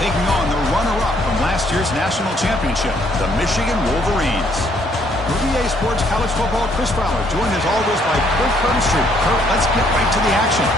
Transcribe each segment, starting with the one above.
taking on the runner-up from last year's national championship, the Michigan Wolverines. For EA Sports College Football, Chris Fowler, joined as always by Kurt Herbstreit. Kurt, let's get right to the action.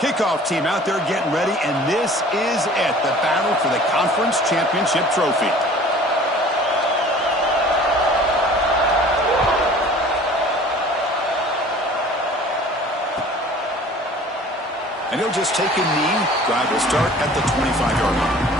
Kickoff team out there getting ready, and this is it, the battle for the conference championship trophy. And he'll just take a knee. Drive will start at the 25-yard line.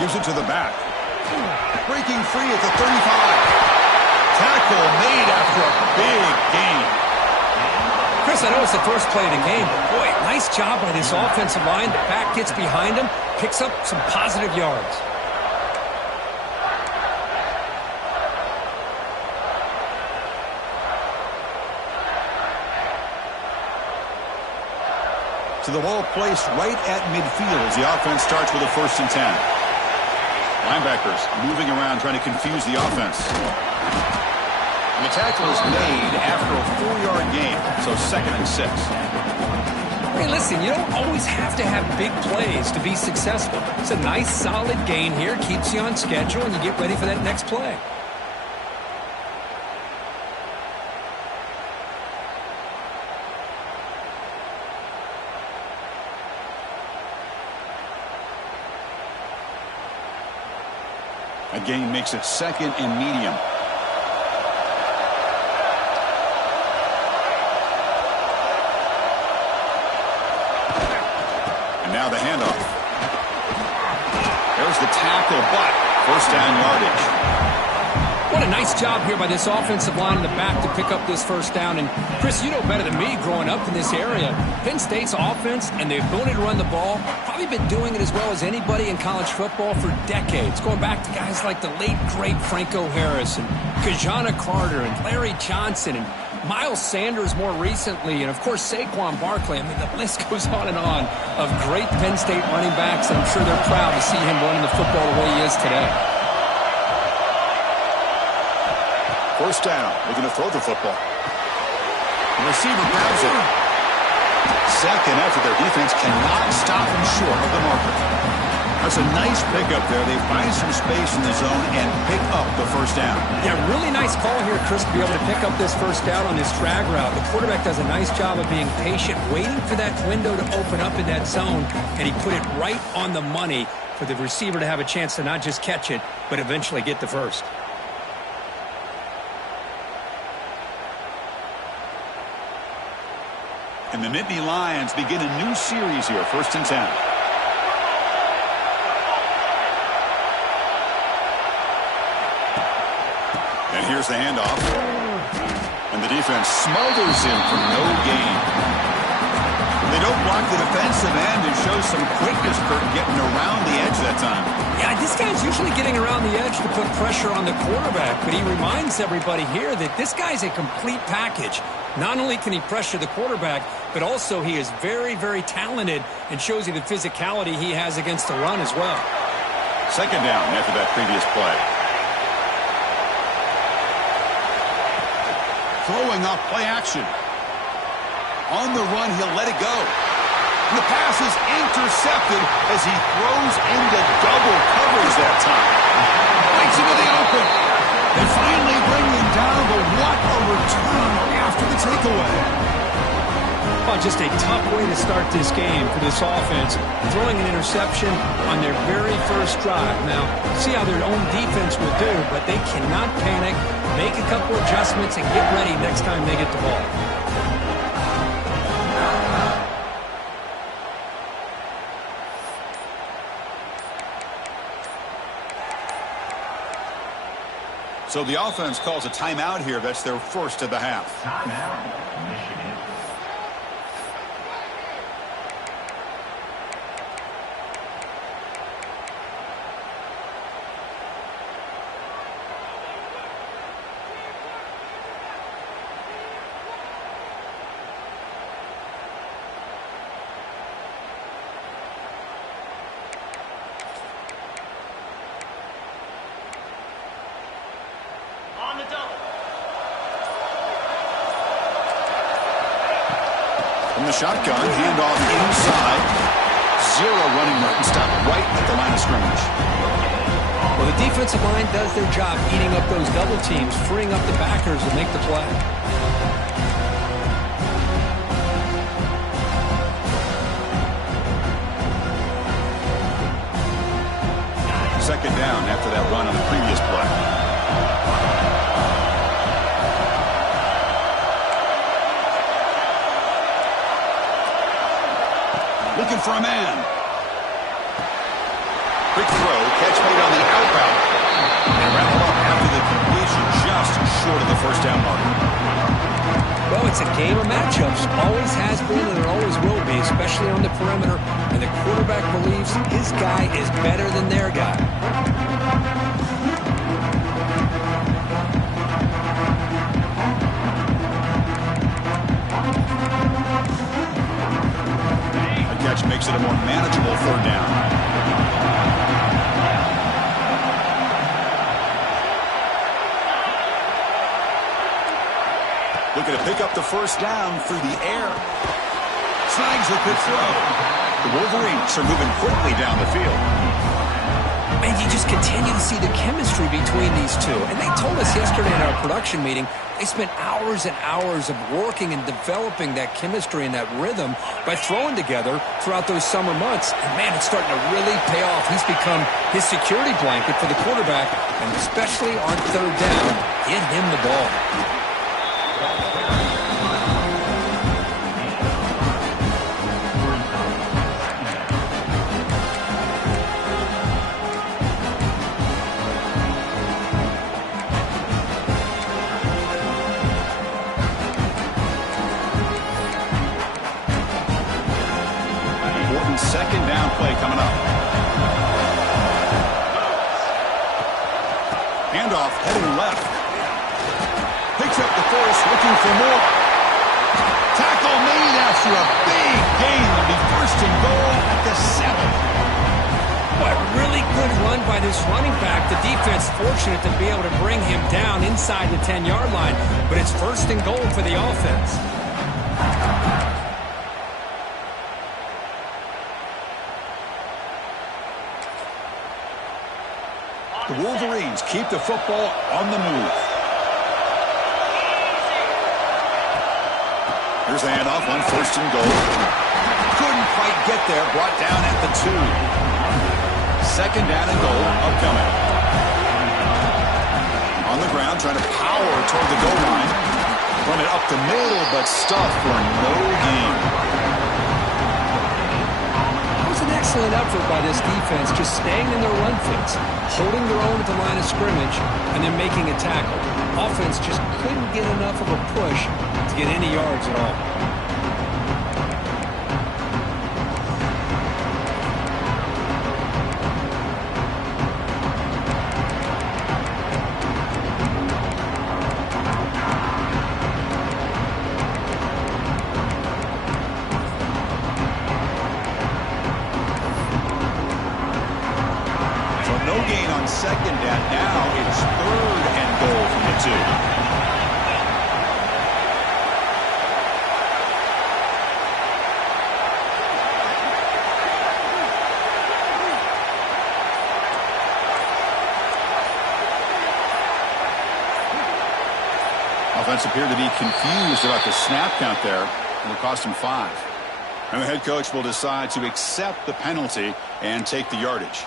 Gives it to the back. Breaking free at the 35. Tackle made after a big gain. Chris, I know it's the first play of the game, but boy, nice job by this offensive line. The back gets behind him, picks up some positive yards. So the ball placed right at midfield as the offense starts with a 1st and 10. Linebackers moving around trying to confuse the offense. And the tackle is made after a 4-yard gain, so 2nd and 6. Hey, listen, you don't always have to have big plays to be successful. It's a nice, solid gain here, keeps you on schedule, and you get ready for that next play. A gain makes it 2nd and medium. And now the handoff. There's the tackle, but 1st down yardage. What a nice job here by this offensive line in the back to pick up this 1st down. And, Chris, you know better than me growing up in this area. Penn State's offense and the ability to run the ball, probably been doing it as well as anybody in college football for decades, going back to guys like the late, great Franco Harris and Kajana Carter and Larry Johnson and Miles Sanders more recently, and, of course, Saquon Barkley. I mean, the list goes on and on of great Penn State running backs, and I'm sure they're proud to see him running the football the way he is today. 1st down, looking to throw the football. The receiver grabs it. 2nd after their defense cannot stop him short of the marker. That's a nice pickup there. They find some space in the zone and pick up the 1st down. Yeah, really nice call here, Chris, to be able to pick up this 1st down on this drag route. The quarterback does a nice job of being patient, waiting for that window to open up in that zone, and he put it right on the money for the receiver to have a chance to not just catch it, but eventually get the 1st. And the Nittany Lions begin a new series here, 1st and 10. And here's the handoff. And the defense smothers him for no gain. They don't block the defensive end and show some quickness, Kurt, getting around the edge that time. Yeah, this guy's usually getting around the edge to put pressure on the quarterback, but he reminds everybody here that this guy's a complete package. Not only can he pressure the quarterback, but also he is very, very talented and shows you the physicality he has against the run as well. 2nd down after that previous play. Throwing off play action. On the run, he'll let it go. And the pass is intercepted as he throws into double coverage that time. Breaks into the open. They finally bring him down, but what a return after the takeaway. Oh, just a tough way to start this game for this offense, throwing an interception on their very first drive. Now, see how their own defense will do, but they cannot panic, make a couple adjustments, and get ready next time they get the ball. So the offense calls a timeout here. That's their first of the half. Timeout, Michigan. From the shotgun, handoff inside. Zero running room. Stop right at the line of scrimmage. Well, the defensive line does their job eating up those double teams, freeing up the backers to make the play. Second down after that run on the previous play. Looking for a man. Quick throw, catch made on the out route. And wrap up after the completion just short of the first down mark. Well, it's a game of matchups. Always has been and it always will be, especially on the perimeter. And the quarterback believes his guy is better than their guy. Catch makes it a more manageable third down. Looking to pick up the first down through the air. Snags a quick throw. The Wolverines are moving quickly down the field. And you just continue to see the chemistry between these two. And they told us yesterday in our production meeting, they spent hours and hours of working and developing that chemistry and that rhythm by throwing together throughout those summer months. And, man, it's starting to really pay off. He's become his security blanket for the quarterback, and especially on third down, get him the ball. Second down play coming up. Handoff heading left. Picks up the force, looking for more. Tackle made after a big gain. It'll be first and goal at the 7. What a really good run by this running back. The defense fortunate to be able to bring him down inside the 10-yard line. But it's first and goal for the offense. The Wolverines keep the football on the move. Here's the handoff on first and goal. Couldn't quite get there. Brought down at the 2. Second down and goal upcoming. On the ground, trying to power toward the goal line. Run it up the middle, but stuffed for no gain. Excellent effort by this defense, just staying in their run fits, holding their own at the line of scrimmage, and then making a tackle. Offense just couldn't get enough of a push to get any yards at all. Second down. Now it's third and goal from the 2. Offense appeared to be confused about the snap count there. It'll cost him 5. And the head coach will decide to accept the penalty and take the yardage.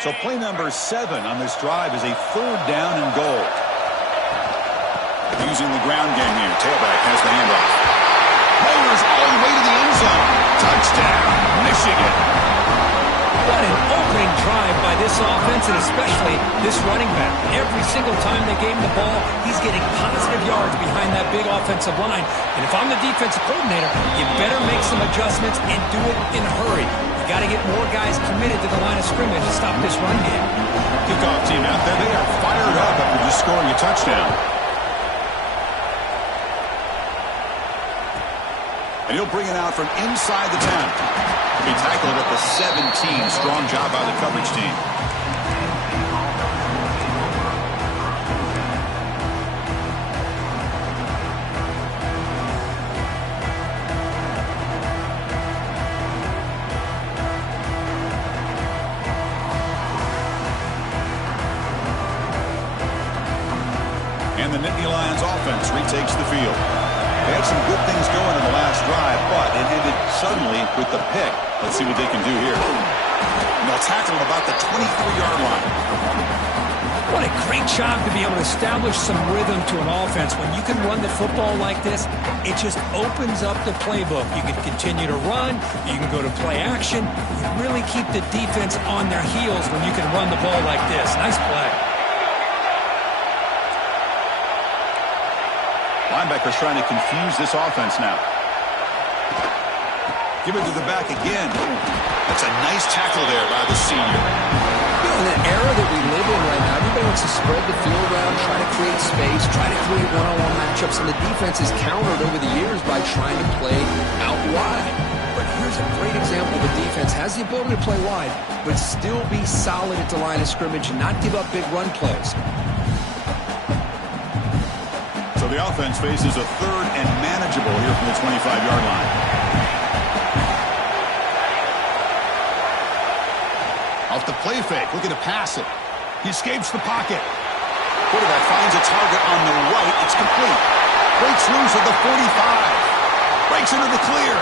So play number 7 on this drive is a 3rd down and goal. Using the ground game here. Tailback has the handoff. Motors all the way to the end zone. Touchdown, Michigan. What an opening drive by this offense, and especially this running back. Every single time they gave him the ball, he's getting positive yards behind that big offensive line. And if I'm the defensive coordinator, you better make some adjustments and do it in a hurry. You got to get more guys committed to the line of scrimmage to stop this run game. Kickoff team out there. They are fired up after just scoring a touchdown. And he'll bring it out from inside the 10. He tackled at the 17. Strong job by the coverage team. And the Nittany Lions offense retakes the field. They had some good things going in the last drive, but it ended suddenly with the pick. Let's see what they can do here. And they'll tackle at about the 23-yard line. What a great job to be able to establish some rhythm to an offense. When you can run the football like this, it just opens up the playbook. You can continue to run. You can go to play action. You really keep the defense on their heels when you can run the ball like this. Nice play. Linebackers trying to confuse this offense now. Give it to the back again. That's a nice tackle there by the senior. You know, in the era that we live in right now, everybody wants to spread the field around, try to create space, try to create one-on-one matchups, and the defense is countered over the years by trying to play out wide. But here's a great example. The defense has the ability to play wide, but still be solid at the line of scrimmage and not give up big run plays. So the offense faces a 3rd and manageable here from the 25-yard line. Off the play fake, looking to pass it. He escapes the pocket. Quarterback finds a target on the right. It's complete. Breaks loose at the 45. Breaks into the clear.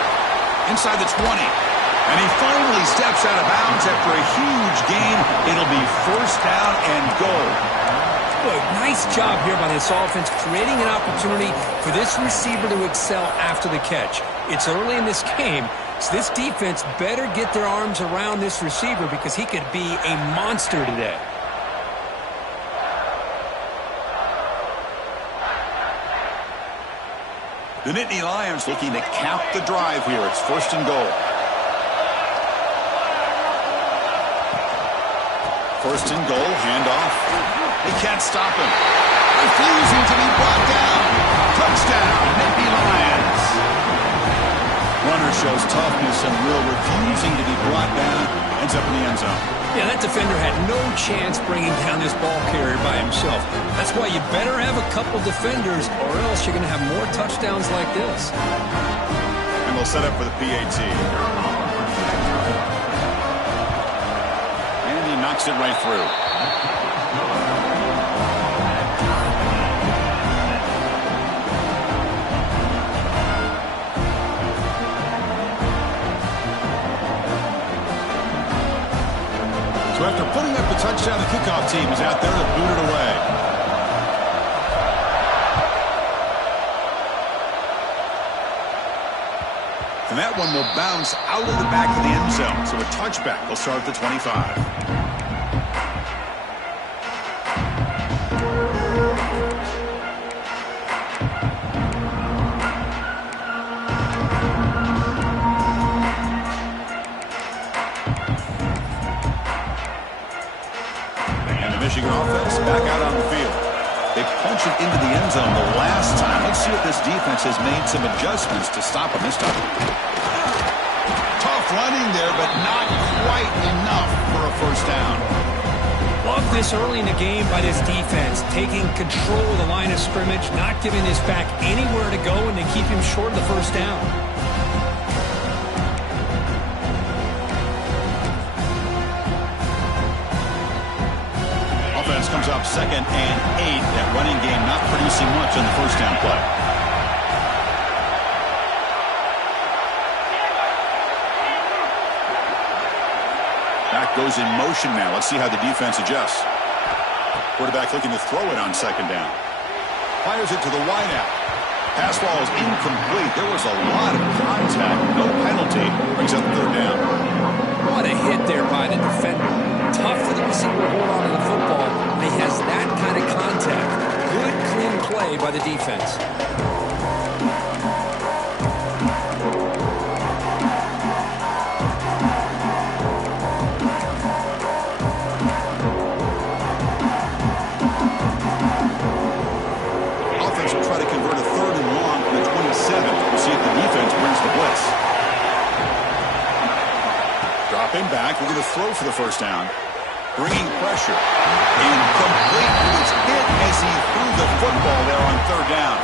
Inside the 20. And he finally steps out of bounds after a huge gain. It'll be 1st down and goal. Boy, nice job here by this offense, creating an opportunity for this receiver to excel after the catch. It's early in this game, so this defense better get their arms around this receiver because he could be a monster today. The Nittany Lions looking to cap the drive here. It's 1st and goal. 1st and goal, handoff. They can't stop him. Refusing to be brought down. Touchdown, Nittany Lions. Runner shows toughness and will, refusing to be brought down. Ends up in the end zone. Yeah, that defender had no chance bringing down this ball carrier by himself. That's why you better have a couple defenders, or else you're going to have more touchdowns like this. And they'll set up for the PAT. And he knocks it right through. So after putting up the touchdown, the kickoff team is out there to boot it away. And that one will bounce out of the back of the end zone. So a touchback will start at the 25. Michigan offense back out on the field. They punch it into the end zone the last time. Let's see if this defense has made some adjustments to stop them this time. Tough running there, but not quite enough for a 1st down. Love this early in the game by this defense, taking control of the line of scrimmage, not giving his back anywhere to go, and they keep him short of the first down. Offense comes up 2nd and 8. That running game not producing much on the first down play. Back goes in motion now. Let's see how the defense adjusts. Quarterback looking to throw it on 2nd down. Fires it to the wideout. Pass ball is incomplete. There was a lot of contact. No penalty. Brings up 3rd down. What a hit there by the defender. Tough for the receiver to hold on to the football when he has that kind of contact. Good, clean play by the defense. Dropping back, we're going to throw for the first down. Bringing pressure. Incomplete. He was hit as he threw the football there on 3rd down.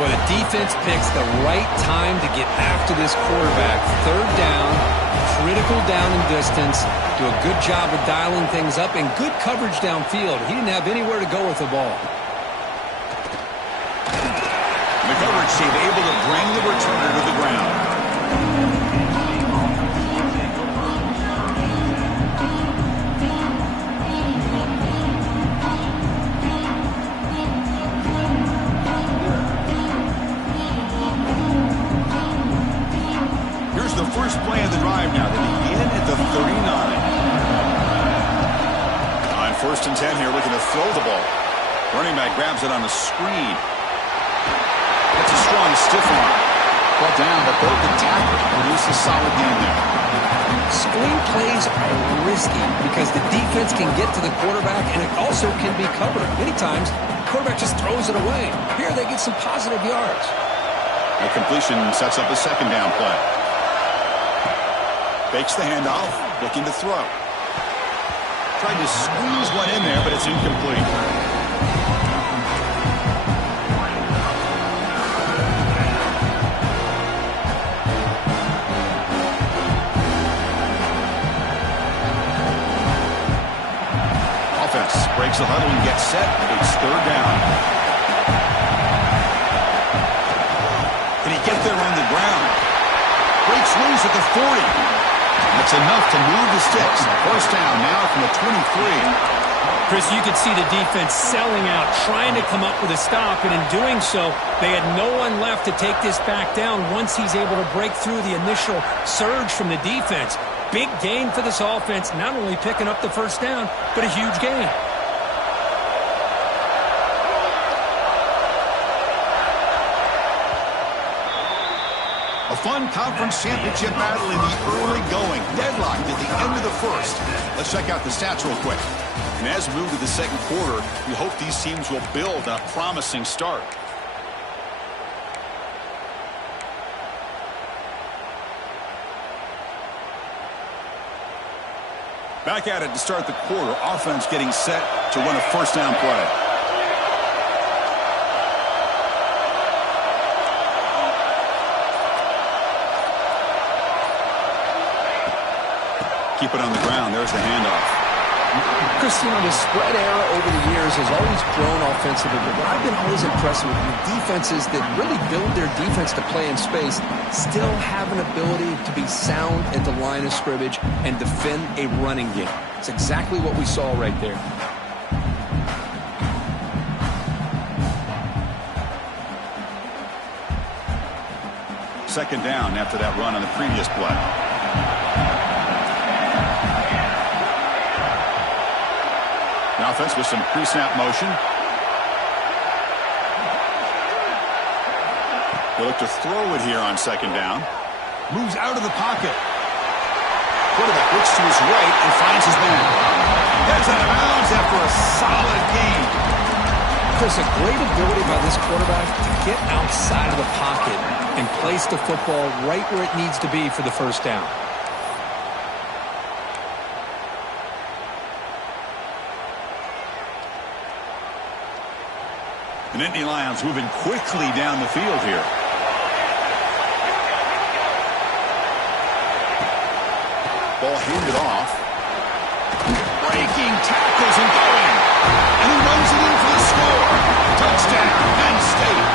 Well, the defense picks the right time to get after this quarterback. 3rd down, critical down and distance. Do a good job of dialing things up and good coverage downfield. He didn't have anywhere to go with the ball. The coverage team able to bring the returner to the ground. Here's the first play of the drive now. They begin at the 39. On 1st and 10 here, looking to throw the ball. Running back grabs it on the screen. That's a strong stiff arm. Brought down, but both the tackle produced a solid gain there. Screen plays are risky because the defense can get to the quarterback and it also can be covered. Many times, the quarterback just throws it away. Here they get some positive yards. The completion sets up a 2nd down play. Fakes the handoff, looking to throw. Tried to squeeze one in there, but it's incomplete. Breaks the huddle and gets set. It's 3rd down. Can he get there on the ground? Breaks loose at the 40. That's enough to move the sticks. 1st down now from the 23. Chris, you could see the defense selling out, trying to come up with a stop, and in doing so, they had no one left to take this back down once he's able to break through the initial surge from the defense. Big gain for this offense, not only picking up the 1st down, but a huge gain. A fun conference championship battle in the early going. Deadlocked at the end of the 1st. Let's check out the stats real quick. And as we move to the 2nd quarter, we hope these teams will build a promising start. Back at it to start the quarter. Offense getting set to run a 1st down play. Keep it on the ground. There's the handoff. Chris, you know, the spread era over the years has always grown offensively, but what I've been always impressed with defenses that really build their defense to play in space still have an ability to be sound at the line of scrimmage and defend a running game. It's exactly what we saw right there. Second down after that run on the previous play. The offense with some pre-snap motion. They look to throw it here on 2nd down. Moves out of the pocket. Quarterback looks to his right and finds his man. Heads out of bounds after a solid gain. Chris, a great ability by this quarterback to get outside of the pocket and place the football right where it needs to be for the 1st down. And Nittany Lions moving quickly down the field here. Ball handed off. Breaking tackles and going. And he runs it in for the score. Touchdown, Penn State.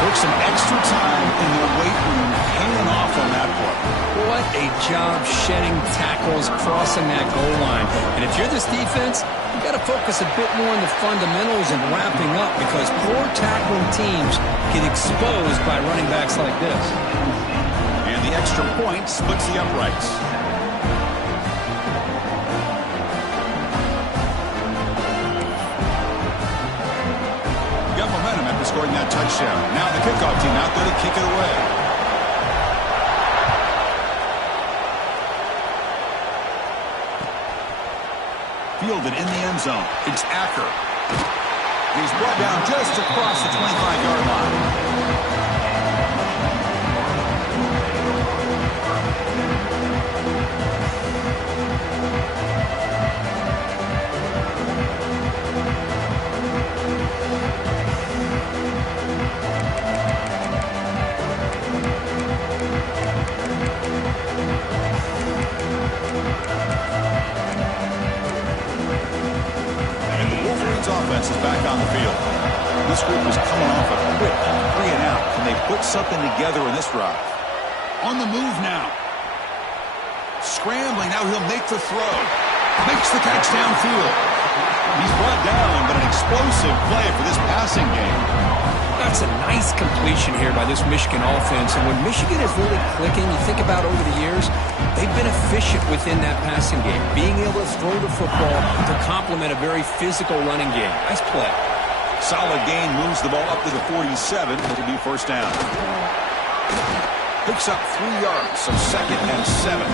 Took some extra time in the weight room hanging off on that play. What a job shedding tackles, crossing that goal line. And if you're this defense, you got to focus a bit more on the fundamentals and wrapping up, because poor tackling teams get exposed by running backs like this. And the extra point splits the uprights. Got momentum after scoring that touchdown. Now the kickoff team out there to kick it away. Fielded in the end zone. It's Acker. He's brought down just across the 25-yard line. Offense is back on the field. This group is coming off a quick 3-and-out. Can they put something together in this drive? On the move now. Scrambling. Now he'll make the throw. Makes the catch downfield. He's brought down, but an explosive play for this passing game. That's a nice completion here by this Michigan offense. And when Michigan is really clicking, you think about over the years, they've been efficient within that passing game, being able to throw the football to complement a very physical running game. Nice play. Solid gain, moves the ball up to the 47. It'll be first down. Picks up 3 yards, so 2nd and 7.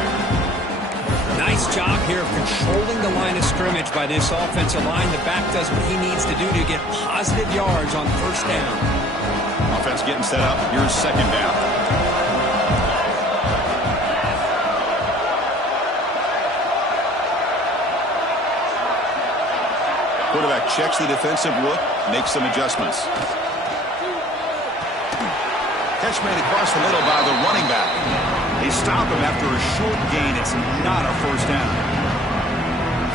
Nice job here of controlling the line of scrimmage by this offensive line. The back does what he needs to do to get positive yards on first down. Offense getting set up. Here's 2nd down. Quarterback checks the defensive look, makes some adjustments. Catch made across the middle by the running back. They stop him after a short gain. It's not a first down.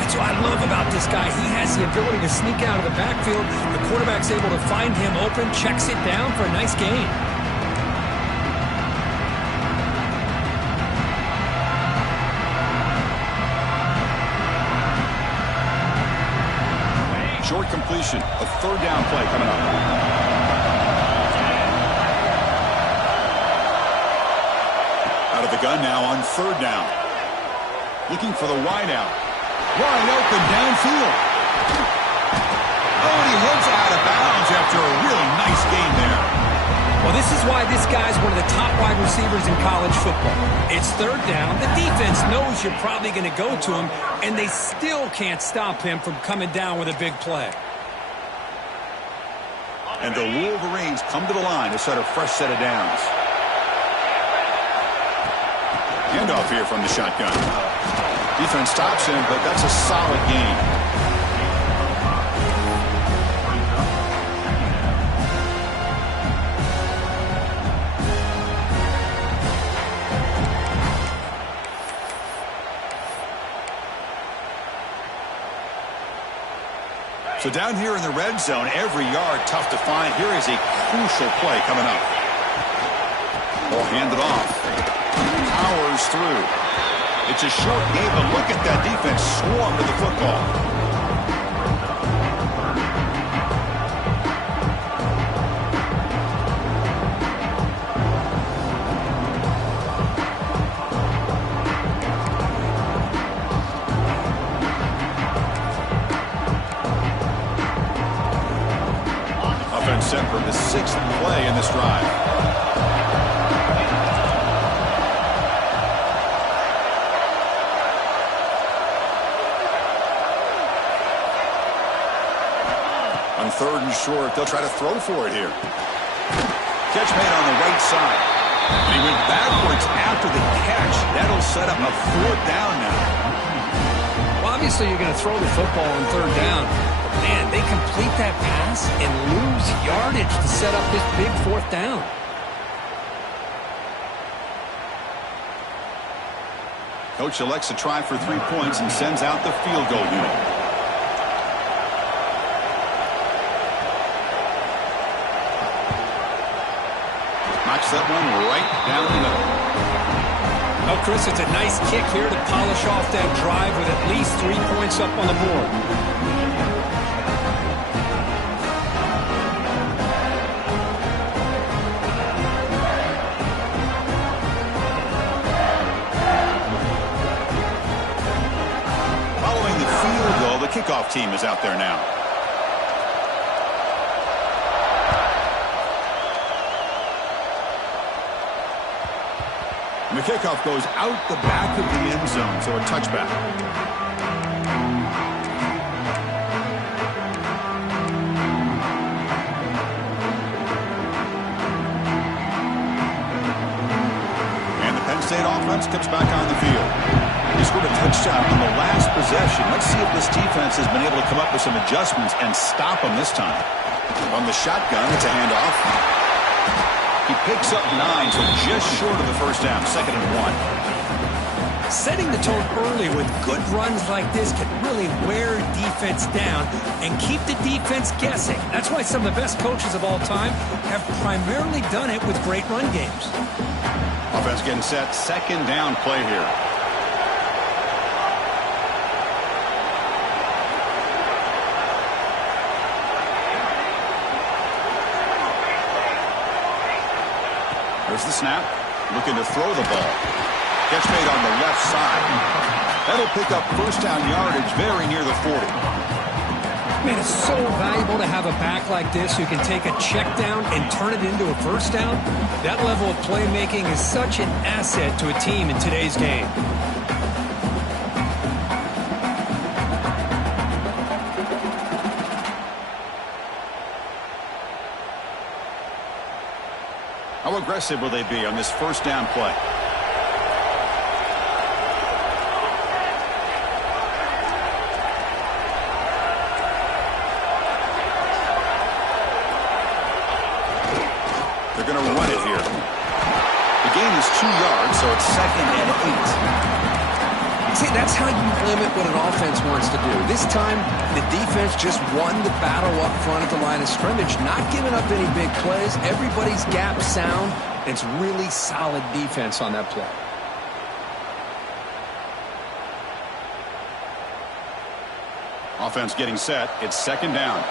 That's what I love about this guy. He has the ability to sneak out of the backfield. The quarterback's able to find him open, checks it down for a nice gain. Short completion, a 3rd down play coming up. Out of the gun now on 3rd down. Looking for the wide out. Wide open downfield. Oh, and he heads out of bounds after a really nice game there. Well, this is why this guy's one of the top wide receivers in college football. It's 3rd down. The defense knows you're probably going to go to him, and they still can't stop him from coming down with a big play. And the Wolverines come to the line to set a fresh set of downs. Handoff here from the shotgun. Defense stops him, but that's a solid gain. So down here in the red zone, every yard tough to find. Here is a crucial play coming up. Ball handed off. Powers through. It's a short game, but look at that defense swarm to the football. Offense set for the 6th play in this drive. On 3rd and short, they'll try to throw for it here. Catch made on the right side. And he went backwards after the catch. That'll set up a 4th down now. Well, Obviously, you're going to throw the football on third down. But, man, they complete that pass and lose yardage to set up this big fourth down. Coach elects to try for 3 points and sends out the field goal unit. Knocks that one right down the middle. Oh, Chris, it's a nice kick here to polish off that drive with at least 3 points up on the board. Following the field goal, the kickoff team is out there now. And the kickoff goes out the back of the end zone, so a touchback. And the Penn State offense comes back on the field. He scored a touchdown on the last possession. Let's see if this defense has been able to come up with some adjustments and stop them this time. On the shotgun, it's a handoff. He picks up 9, so just short of the first down, 2nd and 1. Setting the tone early with good runs like this can really wear defense down and keep the defense guessing. That's why some of the best coaches of all time have primarily done it with great run games. Offense getting set, 2nd down play here. There's the snap. Looking to throw the ball. Catch made on the left side. That'll pick up first down yardage very near the 40. Man, it's so valuable to have a back like this who can take a check down and turn it into a first down. That level of playmaking is such an asset to a team in today's game. How aggressive will they be on this first down play? They're going to run it here. The gain is 2 yards, so it's 2nd and 8. See, that's how you limit what an offense wants to do. This time, the defense just won the battle up front at the line of scrimmage, not giving up any big plays. Everybody's gap sound. It's really solid defense on that play. Offense getting set. It's 2nd down.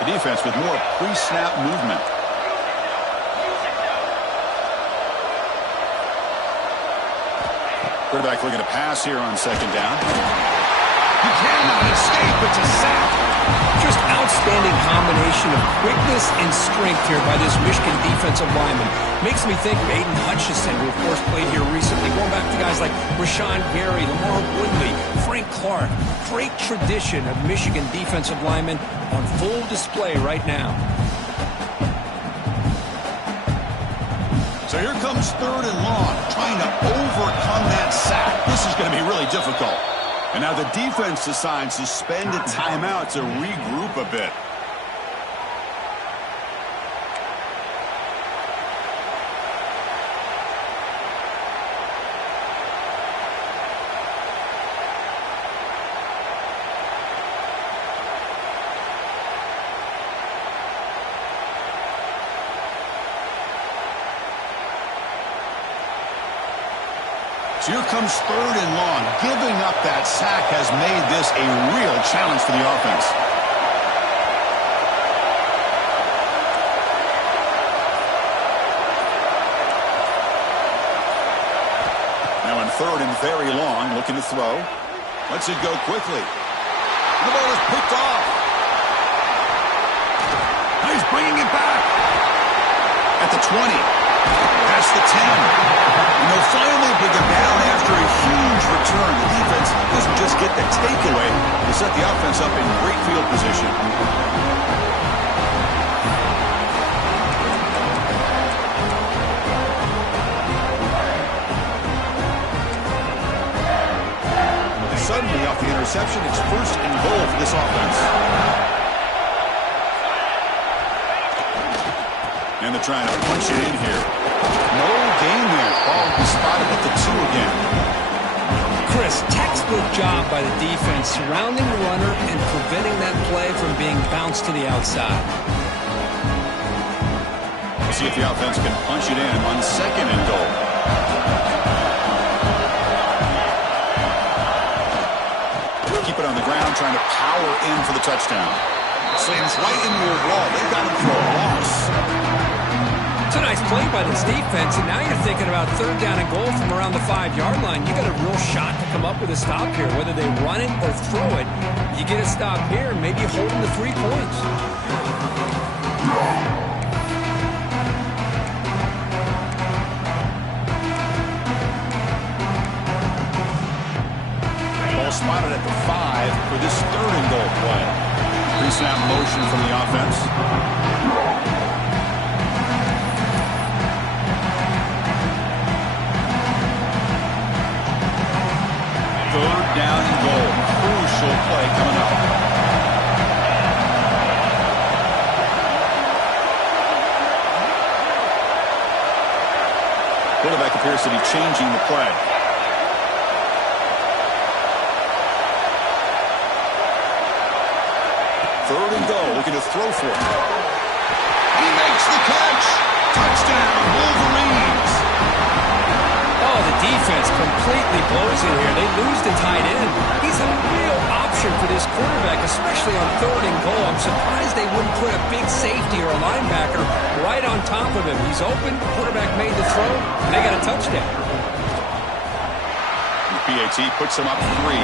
The defense with more pre-snap movement. Quarterback looking to pass here on 2nd down. He cannot escape. It's a sack. Just outstanding combination of quickness and strength here by this Michigan defensive lineman. Makes me think of Aiden Hutchinson, who of course played here recently. Going back to guys like Rashawn Gary, Lamar Woodley, Frank Clark. Great tradition of Michigan defensive linemen on full display right now. So here comes 3rd and long, trying to overcome that sack. This is going to be really difficult. And now the defense decides to spend a timeout to regroup a bit. So here comes 3rd and long. Giving up that sack has made this a real challenge for the offense. Now in 3rd and very long, looking to throw. Lets it go quickly. The ball is picked off. He's bringing it back. At the 20. Past the 10. And they'll finally bring him down after a huge return. The defense doesn't just get the takeaway. They set the offense up in great field position. interception. It's 1st and goal for this offense. And they're trying to punch it in here. No gain there. Ball will be spotted at the 2 again. Chris, textbook job by the defense surrounding the runner and preventing that play from being bounced to the outside. We'll see if the offense can punch it in on 2nd and goal. Keep it on the ground, trying to power in for the touchdown. Slams right into a wall. They got him for a loss. It's a nice play by this defense, and now you're thinking about 3rd down and goal from around the 5-yard line. You got a real shot to come up with a stop here, whether they run it or throw it. You get a stop here, maybe you hold them to 3 points. Ball spotted at the 5 for this 3rd and goal play. Pre-snap motion from the offense. Down and goal. Crucial play coming up. Quarterback appears to be changing the play. Third and goal. Looking to throw for it. He makes the catch. Touchdown, Wolverines. Oh, the defense completely blows it here. They lose the tight end. He's a real option for this quarterback, especially on 3rd and goal. I'm surprised they wouldn't put a big safety or a linebacker right on top of him. He's open. Quarterback made the throw, and they got a touchdown. The PAT puts him up 3.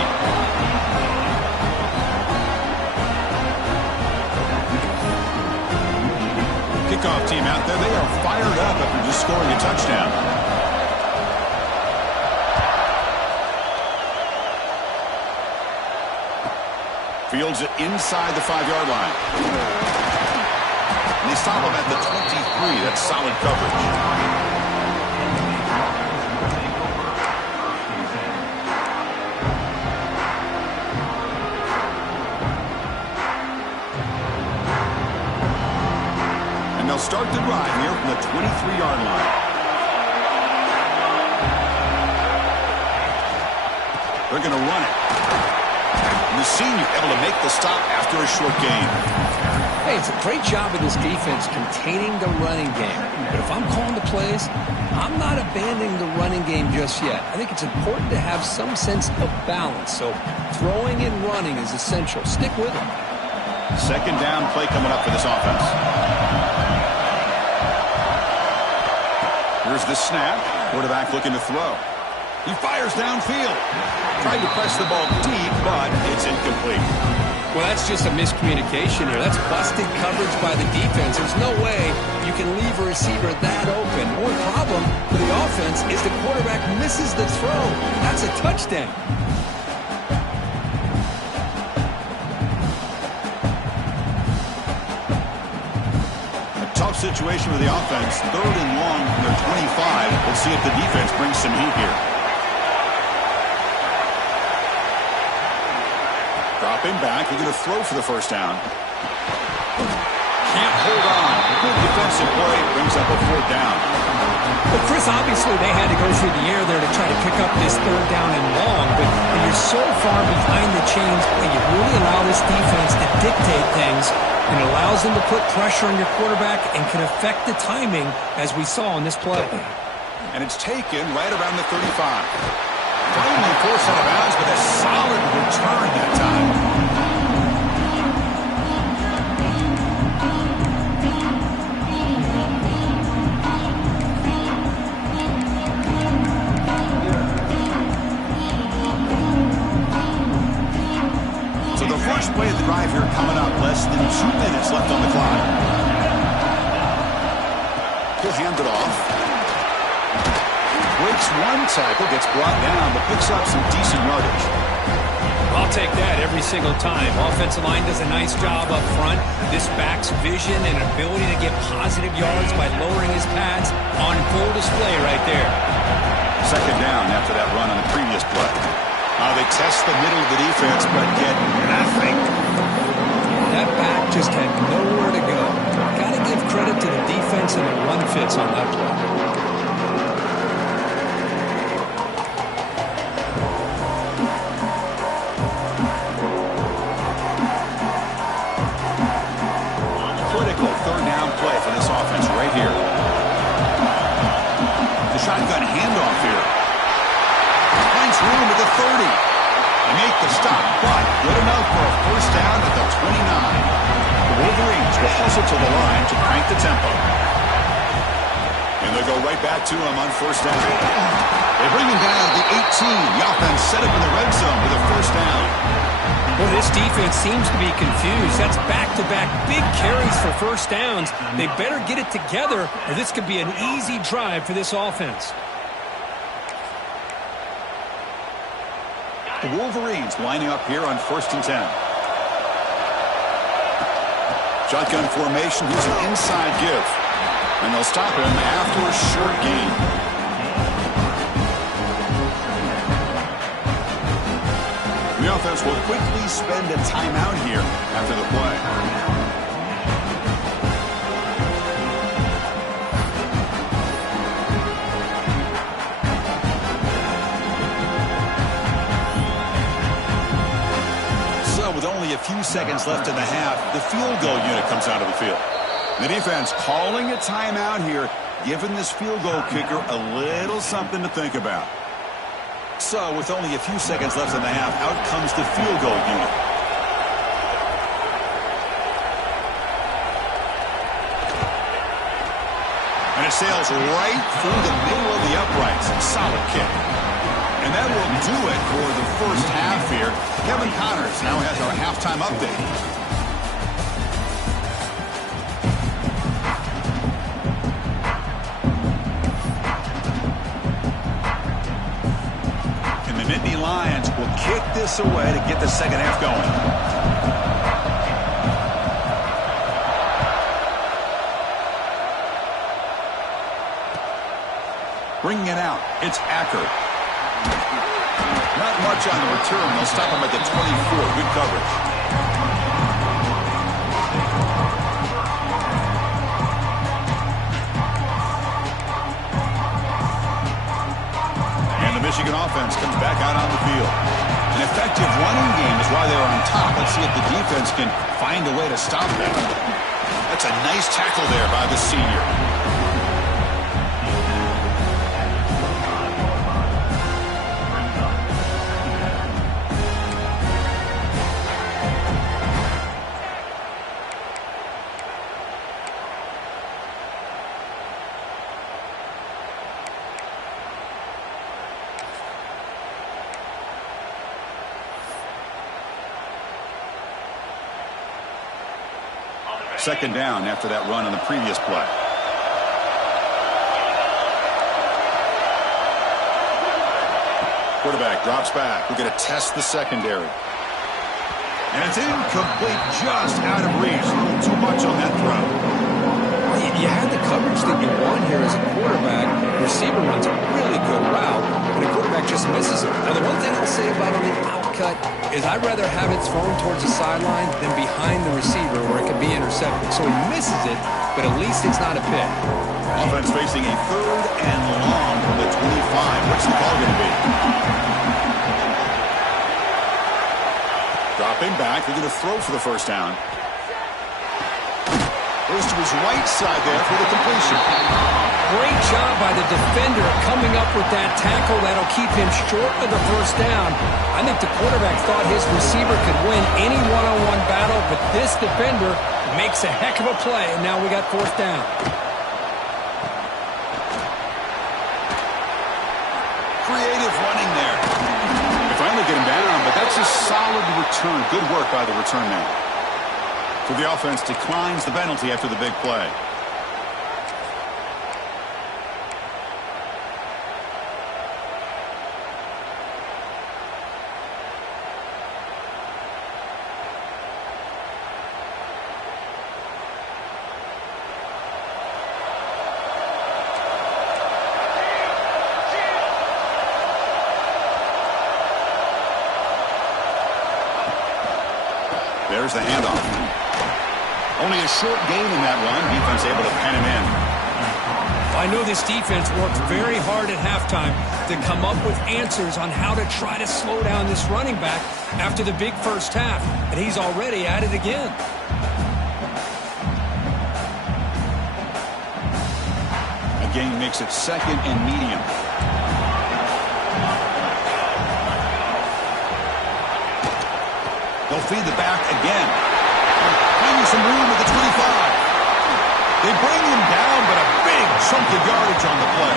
Kickoff team out there. They are fired up after just scoring a touchdown. Fields it inside the 5-yard line. And they stop him at the 23. That's solid coverage. And they'll start the drive here from the 23-yard line. They're going to run it. And the senior able to make the stop after a short gain. Hey, it's a great job of this defense containing the running game. But if I'm calling the plays, I'm not abandoning the running game just yet. I think it's important to have some sense of balance. So throwing and running is essential. Stick with it. 2nd down play coming up for this offense. Here's the snap. Quarterback looking to throw. He fires downfield. Tried to press the ball deep, but it's incomplete. Well, that's just a miscommunication here. That's busted coverage by the defense. There's no way you can leave a receiver that open. One problem for the offense is the quarterback misses the throw. That's a touchdown. A tough situation for the offense. 3rd and long from their 25. Let's see if the defense brings some heat here. Dropping back, looking to throw for the 1st down. Can't hold on. Good defensive play, brings up a 4th down. Well, Chris, obviously they had to go through the air there to try to pick up this 3rd down and long, but when you're so far behind the chains, you really allow this defense to dictate things, and it allows them to put pressure on your quarterback and can affect the timing, as we saw in this play. And it's taken right around the 35. Finally forced out of bounds, but a solid return that time. So the first play of the drive here coming up. Less than 2 minutes left on the clock. He'll hand it off. Breaks one tackle, gets brought down, but picks up some decent yardage. I'll take that every single time. Offensive line does a nice job up front. This back's vision and ability to get positive yards by lowering his pads on full display right there. 2nd down after that run on the previous play. They test the middle of the defense, but get nothing. That back just had nowhere to go. Got to give credit to the defense and the run fits on that play. Critical third down play for this offense right here. The shotgun handoff here. Finds room at the 30. They make the stop, but good enough for a first down at the 29. The Wolverines will hustle to the line to crank the tempo. And they go right back to him on first down. They bring him down at the 18. The offense set up in the red zone with a first down. Well, this defense seems to be confused. That's back-to-back big carries for first downs. They better get it together, or this could be an easy drive for this offense. The Wolverines lining up here on 1st and 10. Shotgun formation. Here's an inside give. And they'll stop him after a short gain. The offense will quickly spend a timeout here after the play. With only a few seconds left in the half, the field goal unit comes out of the field. The defense calling a timeout here, giving this field goal kicker a little something to think about. So, with only a few seconds left in the half, out comes the field goal unit. And it sails right through the middle of the uprights. Solid kick. And that will do it for the first half here. Kevin Connors now has our halftime update. And the Nittany Lions will kick this away to get the second half going. Bringing it out, it's Acker. Not much on the return. They'll stop him at the 24. Good coverage. And the Michigan offense comes back out on the field. An effective running game is why they're on top. Let's see if the defense can find a way to stop them. That's a nice tackle there by the senior. Second down after that run on the previous play. Quarterback drops back. We're going to test the secondary. And it's incomplete, just out of reach. A little too much on that throw. You had the coverage that you want here as a quarterback. The receiver runs a really good route, and the quarterback just misses it. Now, the one thing I'll say about on the outcut is I'd rather have it thrown towards the sideline than behind the receiver where it could be intercepted. So he misses it, but at least it's not a pick. Offense facing a 3rd and long from the 25. What's the call going to be? Dropping back. They're going to throw for the first down. Goes to his right side there for the completion. Great job by the defender coming up with that tackle that'll keep him short of the first down. I think the quarterback thought his receiver could win any one-on-one battle, but this defender makes a heck of a play, and now we got 4th down. Creative running there. They finally get him down, but that's a solid return. Good work by the return man. So the offense declines the penalty after the big play. Here's the handoff. Only a short gain in that one. Defense able to pen him in. I know this defense worked very hard at halftime to come up with answers on how to try to slow down this running back after the big first half, and he's already at it again. Again, makes it second and medium. They'll feed the back again. Finding some room at the 25. They bring him down, but a big chunk of yardage on the play.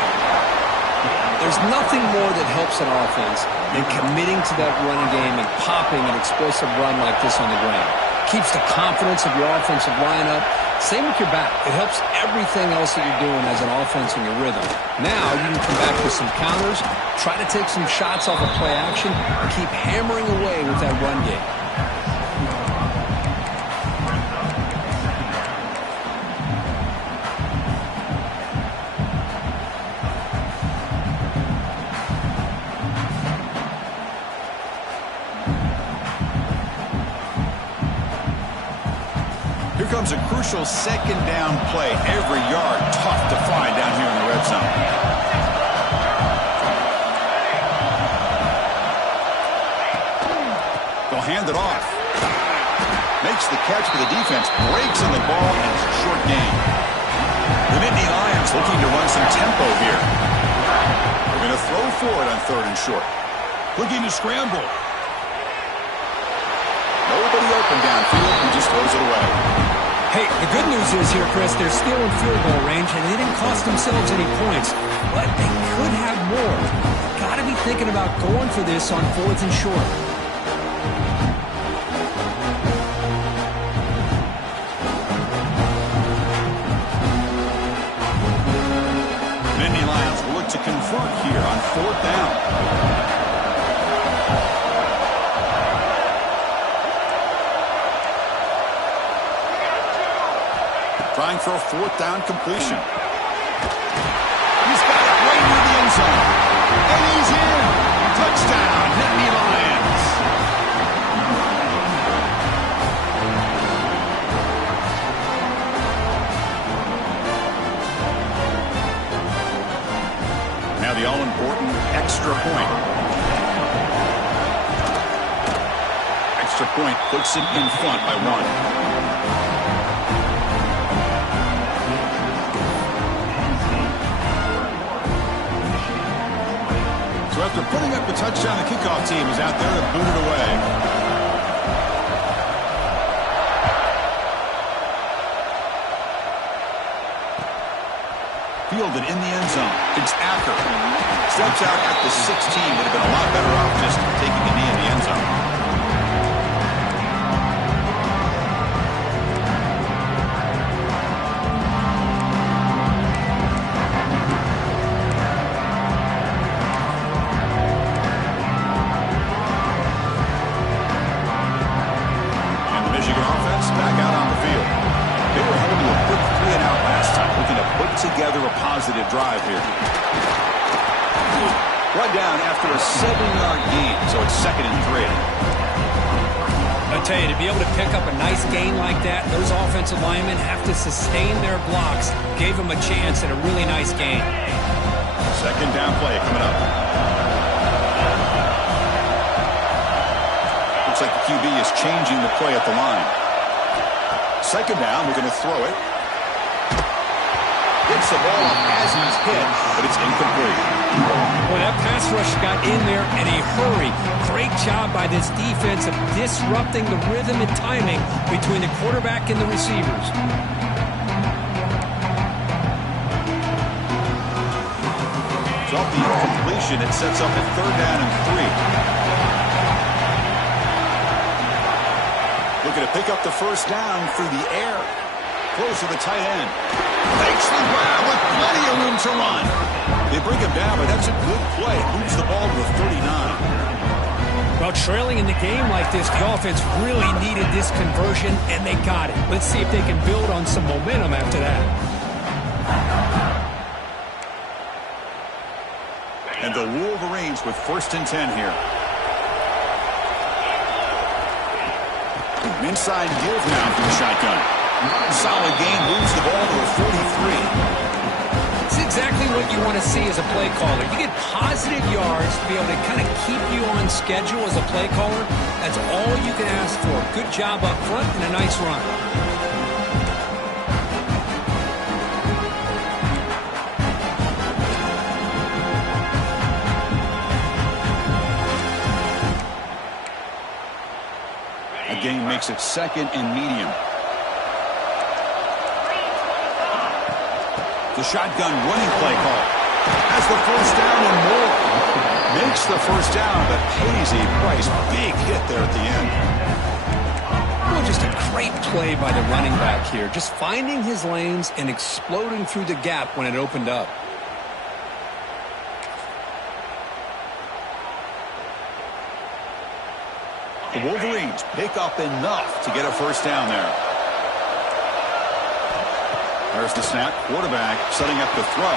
There's nothing more that helps an offense than committing to that running game and popping an explosive run like this on the ground. Keeps the confidence of your offensive line up. Same with your back. It helps everything else that you're doing as an offense in your rhythm. Now you can come back with some counters, try to take some shots off of play action, and keep hammering away with that run game. Comes a crucial second down play. Every yard tough to find down here in the red zone. They'll hand it off. Makes the catch, but the defense breaks on the ball, and it's a short gain. The Nittany Lions looking to run some tempo here. They're going to throw for it on 3rd and short. Looking to scramble. Nobody open downfield, and just throws it away. Hey, the good news is here, Chris, they're still in field goal range, and they didn't cost themselves any points. But they could have more. Got to be thinking about going for this on 4th and short. Nittany Lions will look to convert here on 4th down. Trying for a 4th down completion. He's got it right near the end zone. And he's in. Touchdown, Nittany Lions. Now the all-important extra point. Extra point puts it in front by 1. After putting up the touchdown, the kickoff team is out there to boot it away. Fielded in the end zone. It's Acker. Steps out at the 16. Would have been a lot better off just taking a knee in the end zone. Together a positive drive here. Run down after a 7-yard gain, so it's 2nd and 3. I tell you, to be able to pick up a nice gain like that, those offensive linemen have to sustain their blocks. Gave them a chance at a really nice gain. 2nd down play coming up. Looks like the QB is changing the play at the line. 2nd down, we're going to throw it. Gets the ball as he's hit, but it's incomplete. Well, that pass rush got in there in a hurry. Great job by this defense of disrupting the rhythm and timing between the quarterback and the receivers. Drop the incompletion. It sets up a 3rd down and 3. Looking to pick up the 1st down through the air. Close to the tight end. Takes the grab with plenty of room to run. They bring him down, but that's a good play. Moves the ball to the 39. Well, trailing in the game like this, the offense really needed this conversion, and they got it. Let's see if they can build on some momentum after that. And the Wolverines with 1st and 10 here. Inside give now from the shotgun. Solid gain, moves the ball to a 43. It's exactly what you want to see as a play caller. You get positive yards to be able to kind of keep you on schedule as a play caller. That's all you can ask for. Good job up front and a nice run. A gain makes it 2nd and medium. The shotgun running play call. Has the first down and more. Makes the first down, but pays a price. Big hit there at the end. Well, just a great play by the running back here. Just finding his lanes and exploding through the gap when it opened up. The Wolverines pick up enough to get a first down there. There's the snap. Quarterback setting up the throw.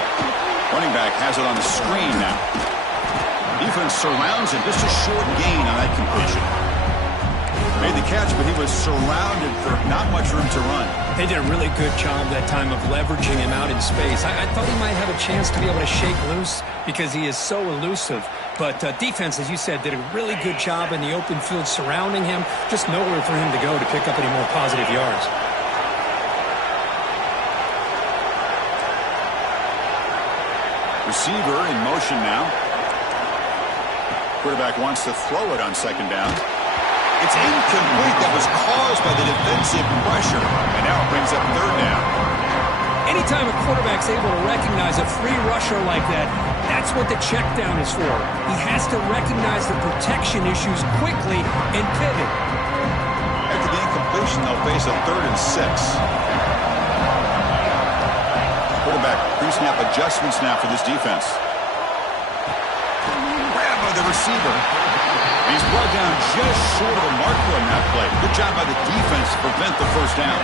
Running back has it on the screen now. Defense surrounds him. Just a short gain on that completion. Made the catch, but he was surrounded for not much room to run. They did a really good job that time of leveraging him out in space. I thought he might have a chance to be able to shake loose because he is so elusive. But defense, as you said, did a really good job in the open field surrounding him. Just nowhere for him to go to pick up any more positive yards. Receiver in motion now. Quarterback wants to throw it on 2nd down. It's incomplete. That was caused by the defensive pressure. And now it brings up 3rd down. Anytime a quarterback's able to recognize a free rusher like that, that's what the check down is for. He has to recognize the protection issues quickly and pivot. After the incompletion, they'll face a 3rd and 6. Quarterback pre-snap adjustments now for this defense. Grabbed by the receiver. He's brought down just short of the marker on that play. Good job by the defense to prevent the first down.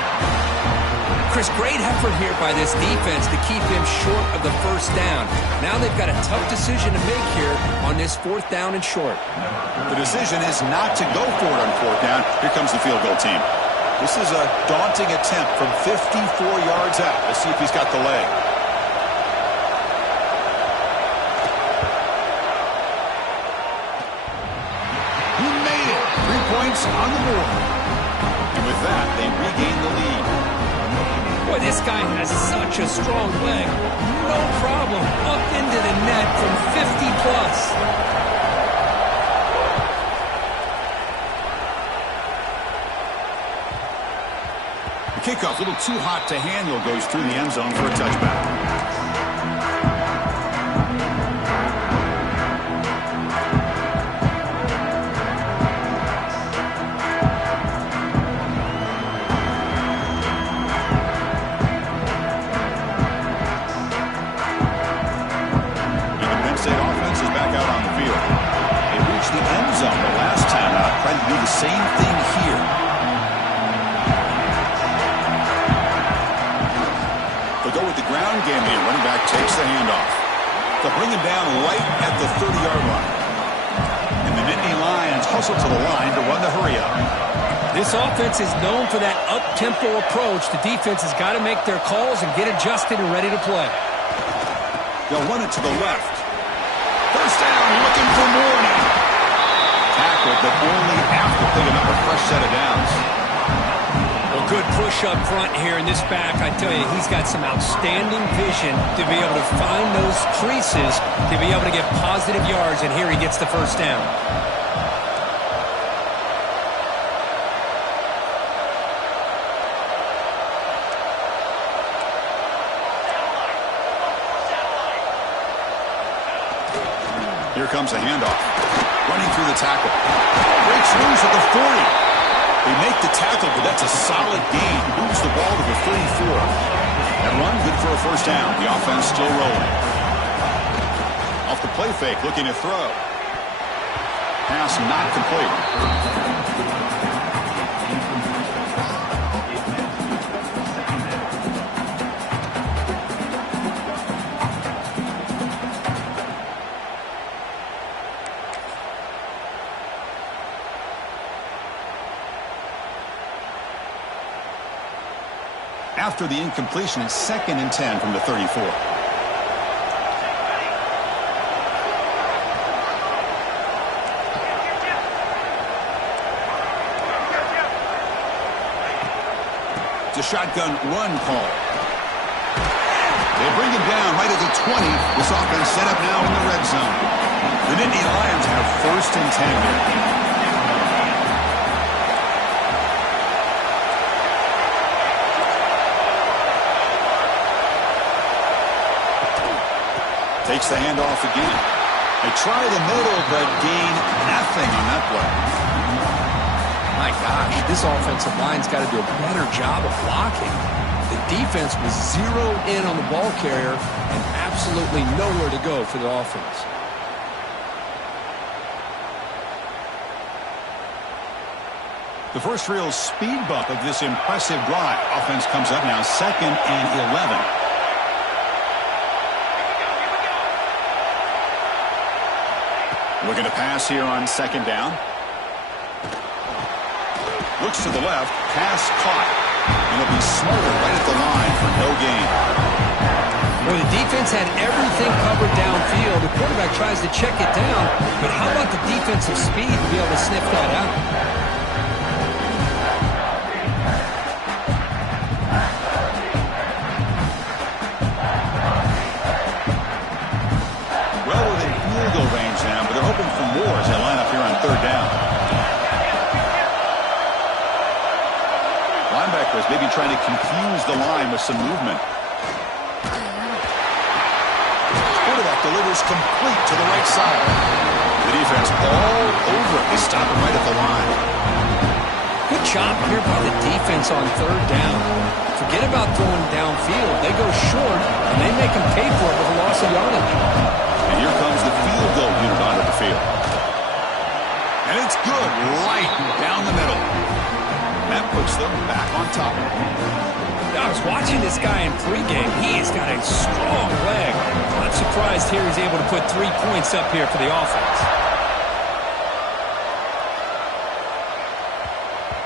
Chris, great effort here by this defense to keep him short of the first down. Now they've got a tough decision to make here on this 4th down and short. The decision is not to go for it on 4th down. Here comes the field goal team. This is a daunting attempt from 54 yards out. Let's see if he's got the leg. He made it. 3 points on the board. And with that, they regain the lead. Boy, this guy has such a strong leg. No problem. Up into the net from 50 plus. The kickoff, a little too hot to handle, goes through the end zone for a touchback. Do the same thing here. They'll go with the ground game here. Running back takes the handoff. They'll bring him down right at the 30-yard line. And the Nittany Lions hustle to the line to run the hurry-up. This offense is known for that up-tempo approach. The defense has got to make their calls and get adjusted and ready to play. They'll run it to the left. First down, looking for more now. Tackled, but only after picking up a fresh set of downs. Well, good push up front here in this back. I tell you, he's got some outstanding vision to be able to find those creases, to be able to get positive yards, and here he gets the first down. Here comes a handoff. Running through the tackle. Breaks loose at the 40. They make the tackle, but that's a solid gain. Moves the ball to the 34. That run, good for a first down. The offense still rolling. Off the play fake, looking to throw. Pass not complete. after the incompletion. It's 2nd and 10 from the 34. It's a shotgun run call. They bring him down right at the 20. This offense set up now in the red zone. The Nittany Lions have 1st and 10 here. Takes the handoff again. They try the middle, but gain nothing on that play. My gosh, this offensive line's got to do a better job of blocking. The defense was zeroed in on the ball carrier and absolutely nowhere to go for the offense. The first real speed bump of this impressive drive. Offense comes up now 2nd and 11. Looking to pass here on 2nd down. Looks to the left. Pass caught. And it'll be smothered right at the line for no gain. Well, the defense had everything covered downfield. The quarterback tries to check it down, but how about the defensive speed to be able to sniff that out? Well within field goal range now, but they're hoping for more as they line up here on 3rd down. Linebackers maybe trying to confuse the line with some movement. Quarterback delivers complete to the right side. The defense all over it. They stop him right at the line. Good job here by the defense on 3rd down. Forget about throwing downfield. They go short, and they make them pay for it with a loss of yardage. And here comes the field goal unit onto the field. And it's good right down the middle. That puts them back on top. I was watching this guy in pregame. He has got a strong leg. Not surprised here he's able to put 3 points up here for the offense.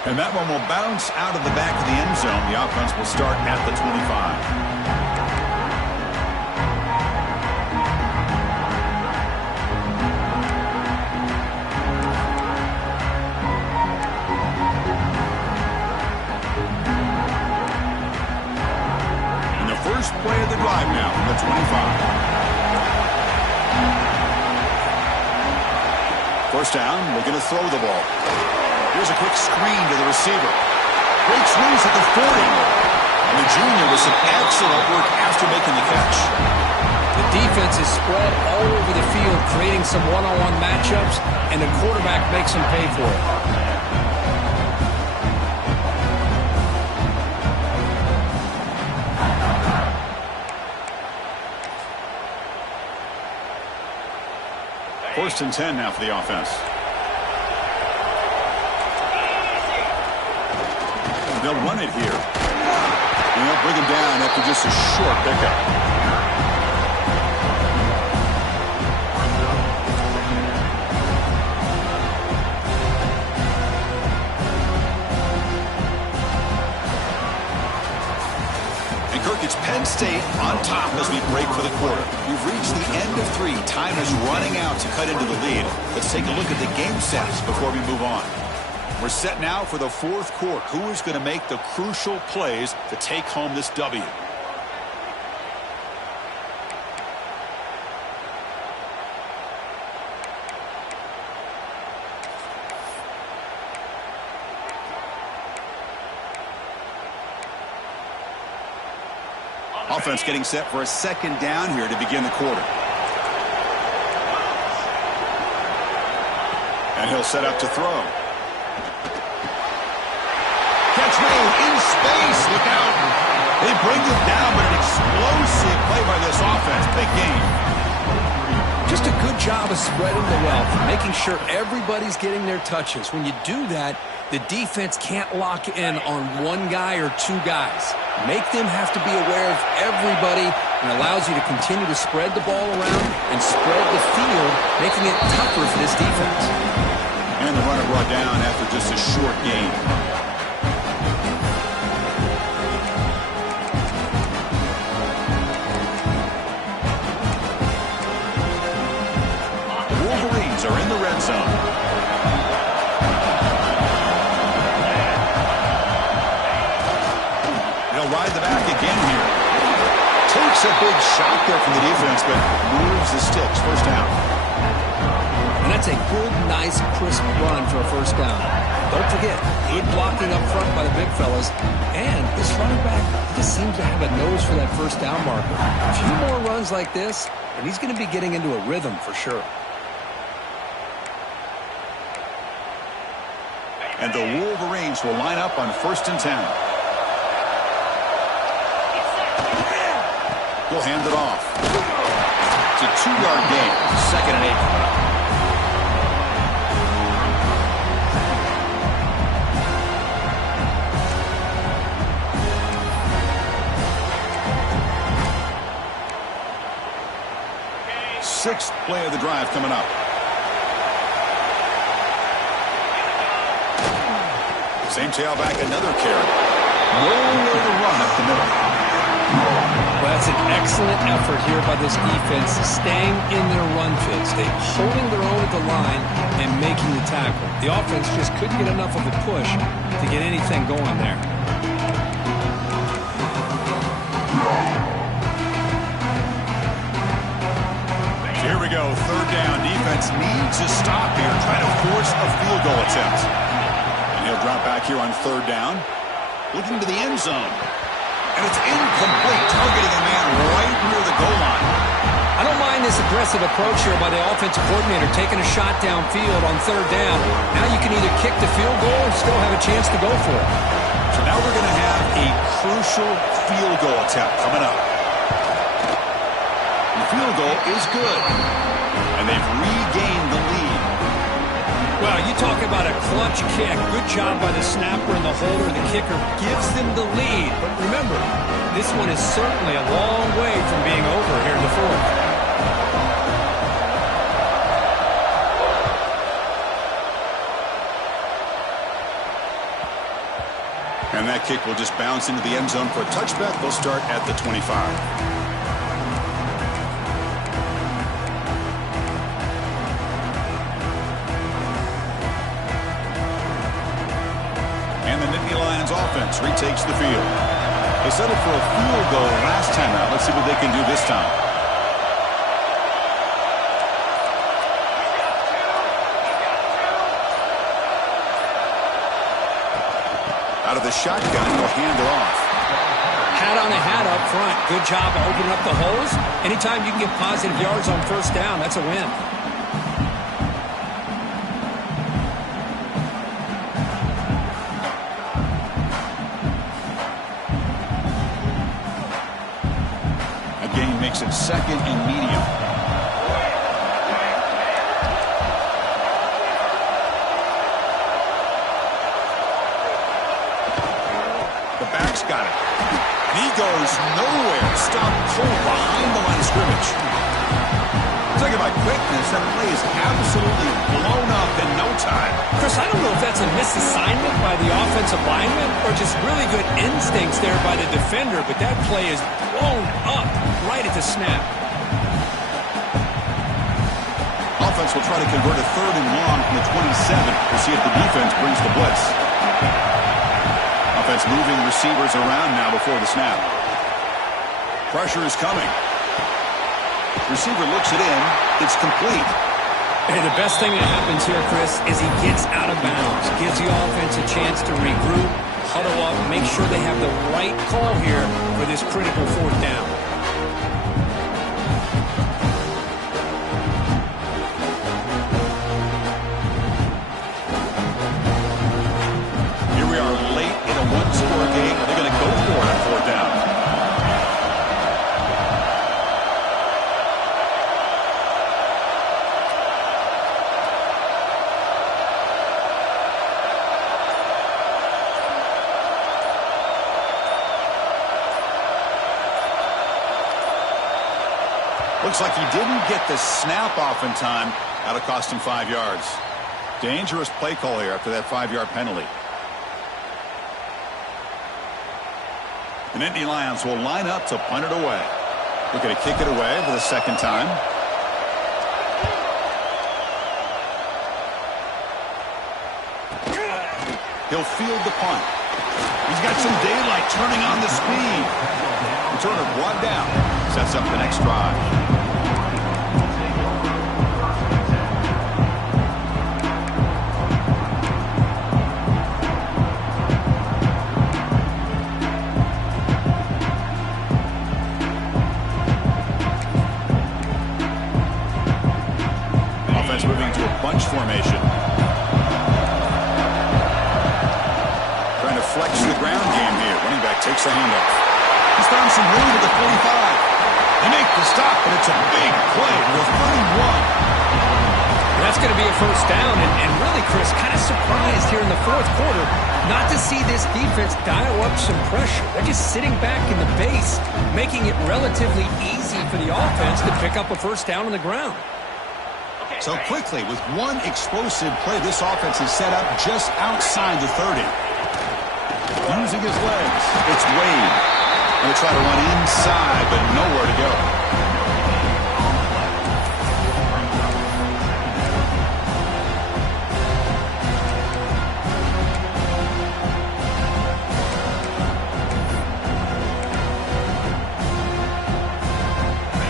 And that one will bounce out of the back of the end zone. The offense will start at the 25. Play of the drive now from the 25. 1st down, looking to throw the ball. Here's a quick screen to the receiver. Breaks loose at the 40. And the junior with some excellent work after making the catch. The defense is spread all over the field, creating some one-on-one matchups, and the quarterback makes them pay for it. First and 10 now for the offense. They'll run it here. And they'll bring him down after just a short pickup. It's Penn State on top as we break for the quarter. We've reached the end of 3. Time is running out to cut into the lead. Let's take a look at the game sets before we move on. We're set now for the 4th quarter. Who is going to make the crucial plays to take home this W? Offense getting set for a 2nd down here to begin the quarter. And he'll set up to throw. Catch made in space. Look out. They bring him down, but an explosive play by this offense. Big game. Just a good job of spreading the wealth, making sure everybody's getting their touches. When you do that, the defense can't lock in on one guy or 2 guys. Make them have to be aware of everybody, and allows you to continue to spread the ball around and spread the field, making it tougher for this defense. And the runner brought down after just a short gain. Wolverines are in the red zone. They'll ride the back again here. Takes a big shot there from the defense, but moves the sticks. First down. And that's a good, nice, crisp run for a first down. Don't forget, good blocking up front by the big fellas. And this running back just seems to have a nose for that first down marker. A few more runs like this, and he's going to be getting into a rhythm for sure. And the Wolverines will line up on 1st and 10. He'll hand it off. It's a 2-yard gain. 2nd and 8. Sixth play of the drive coming up. Same tailback, another carry. Nowhere to run up the middle. Well, that's an excellent effort here by this defense, staying in their run fit, holding their own at the line and making the tackle. The offense just couldn't get enough of a push to get anything going there. Here we go, 3rd down. Defense needs a stop here, trying to force a field goal attempt. And he'll drop back here on 3rd down, looking to the end zone. And it's incomplete, targeting a man right near the goal line. I don't mind this aggressive approach here by the offensive coordinator, taking a shot downfield on 3rd down. Now you can either kick the field goal or still have a chance to go for it. So now we're going to have a crucial field goal attempt coming up. The field goal is good, and they've regained the lead. Well, you talk about a clutch kick. Good job by the snapper and the holder. The kicker gives them the lead. But remember, this one is certainly a long way from being over here in the 4th. And that kick will just bounce into the end zone for a touchback. They'll start at the 25. Offense retakes the field. They settled for a field goal last time out. Let's see what they can do this time. Out of the shotgun, he'll hand it off. Hat on a hat up front. Good job of opening up the holes. Anytime you can get positive yards on 1st down, that's a win. Makes it 2nd and medium. The back's got it. And he goes nowhere. Stopped cold behind the line of scrimmage. Talking about quickness, that play is absolutely blown up in no time. Chris, I don't know if that's a misassignment by the offensive lineman or just really good instincts there by the defender, but that play is blown up right at the snap. Offense will try to convert a 3rd and long from the 27. We'll see if the defense brings the blitz. Offense moving receivers around now before the snap. Pressure is coming. Receiver looks it in. It's complete. Hey, the best thing that happens here, Chris, is he gets out of bounds. Gives the offense a chance to regroup, huddle up, make sure they have the right call here for this critical 4th down. Here we are late in a 1-score game. Are they going to go for it on 4th down? Looks like he didn't get the snap off in time. That'll cost him 5 yards. Dangerous play call here after that 5-yard penalty. The Nittany Lions will line up to punt it away. Looking to kick it away for the 2nd time. He'll field the punt. He's got some daylight turning on the speed. Returner brought down. Sets up the next drive. Offense moving to a bunch formation. Trying to flex the ground game here. Running back takes the handoff. He's found some room at the 45. They make the stop, but it's a big play to the 31. That's going to be a first down, and really, Chris, kind of surprised here in the fourth quarter not to see this defense dial up some pressure. They're just sitting back in the base, making it relatively easy for the offense to pick up a first down on the ground. So quickly, with one explosive play, this offense is set up just outside the 30. Using his legs, it's Wade. Going to try to run inside, but nowhere to go.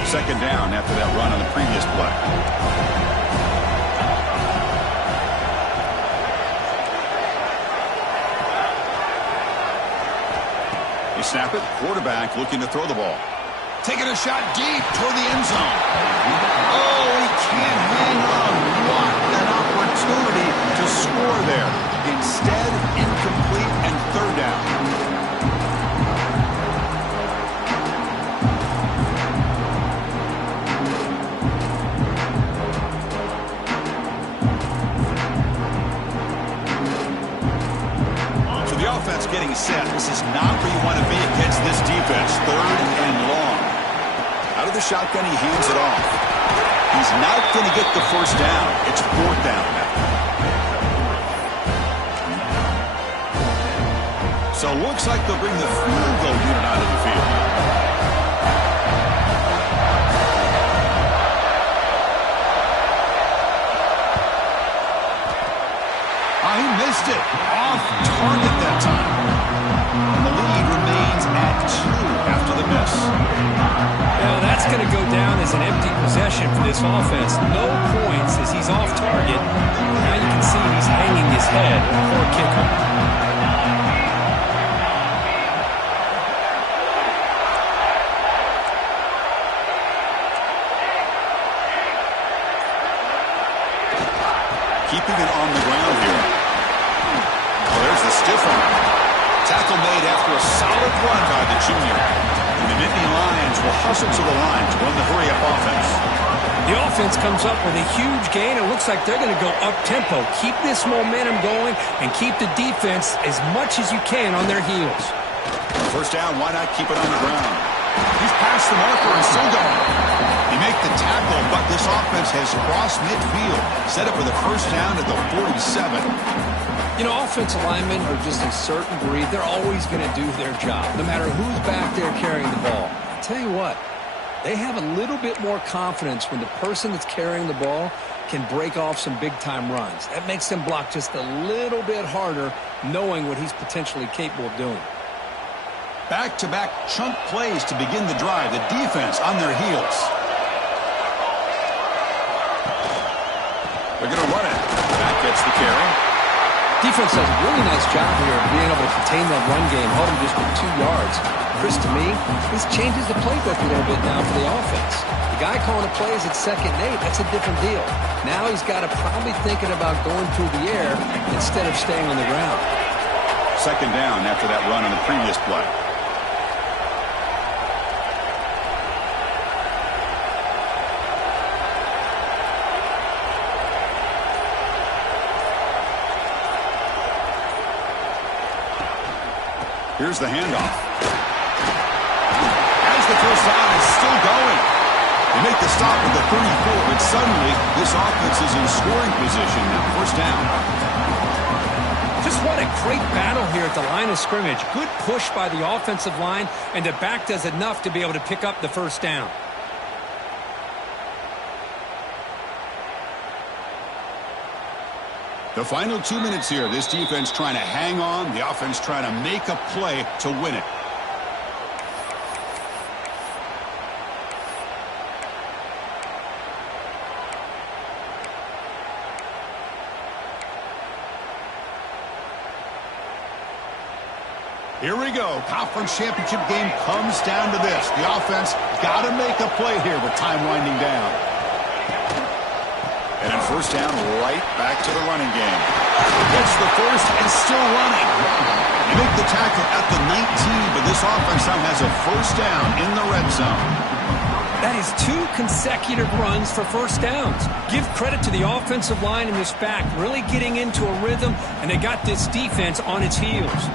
Second down after that run on the previous play. Snap it. Quarterback looking to throw the ball. Taking a shot deep toward the end zone. Oh, he can't hang on. What an opportunity to score there. Instead, incomplete and third down. Offense getting set. This is not where you want to be against this defense. Third and long. Out of the shotgun, he hands it off. He's not going to get the first down. It's fourth down now. So it looks like they'll bring the field goal unit out of the field. He missed it. Off target that time. And the lead remains at 2 after the miss. Well, that's going to go down as an empty possession for this offense. No points as he's off target. Now you can see he's hanging his head. Poor kicker. Keeping it on the ground here. Oh, there's the stiff one. Tackle made after a solid run by the junior. And the Nittany Lions will hustle to the line to run the hurry-up offense. The offense comes up with a huge gain. It looks like they're going to go up-tempo. Keep this momentum going and keep the defense as much as you can on their heels. First down, why not keep it on the ground? He's past the marker and still going. He made the tackle, but this offense has crossed midfield. Set up for the first down at the 47. You know, offensive linemen are just a certain breed. They're always going to do their job, no matter who's back there carrying the ball. I'll tell you what, they have a little bit more confidence when the person that's carrying the ball can break off some big-time runs. That makes them block just a little bit harder, knowing what he's potentially capable of doing. Back-to-back chunk plays to begin the drive. The defense on their heels. They're going to run it. Back gets the carry. Defense does a really nice job here of being able to contain that run game, hold him just for 2 yards. Chris, to me, this changes the playbook a little bit now for the offense. The guy calling the plays at 2nd and 8, that's a different deal. Now he's got to probably thinking about going through the air instead of staying on the ground. Second down after that run on the previous play. Here's the handoff. As the first down is still going. They make the stop at the 34, but suddenly this offense is in scoring position now. First down. Just what a great battle here at the line of scrimmage. Good push by the offensive line, and the back does enough to be able to pick up the first down. The final 2 minutes here. This defense trying to hang on. The offense trying to make a play to win it. Here we go. Conference championship game comes down to this. The offense got to make a play here with time winding down. And in first down, right back to the running game. Gets the first and still running. You make the tackle at the 19, but this offense now has a first down in the red zone. That is 2 consecutive runs for first downs. Give credit to the offensive line in this back, really getting into a rhythm, and they got this defense on its heels.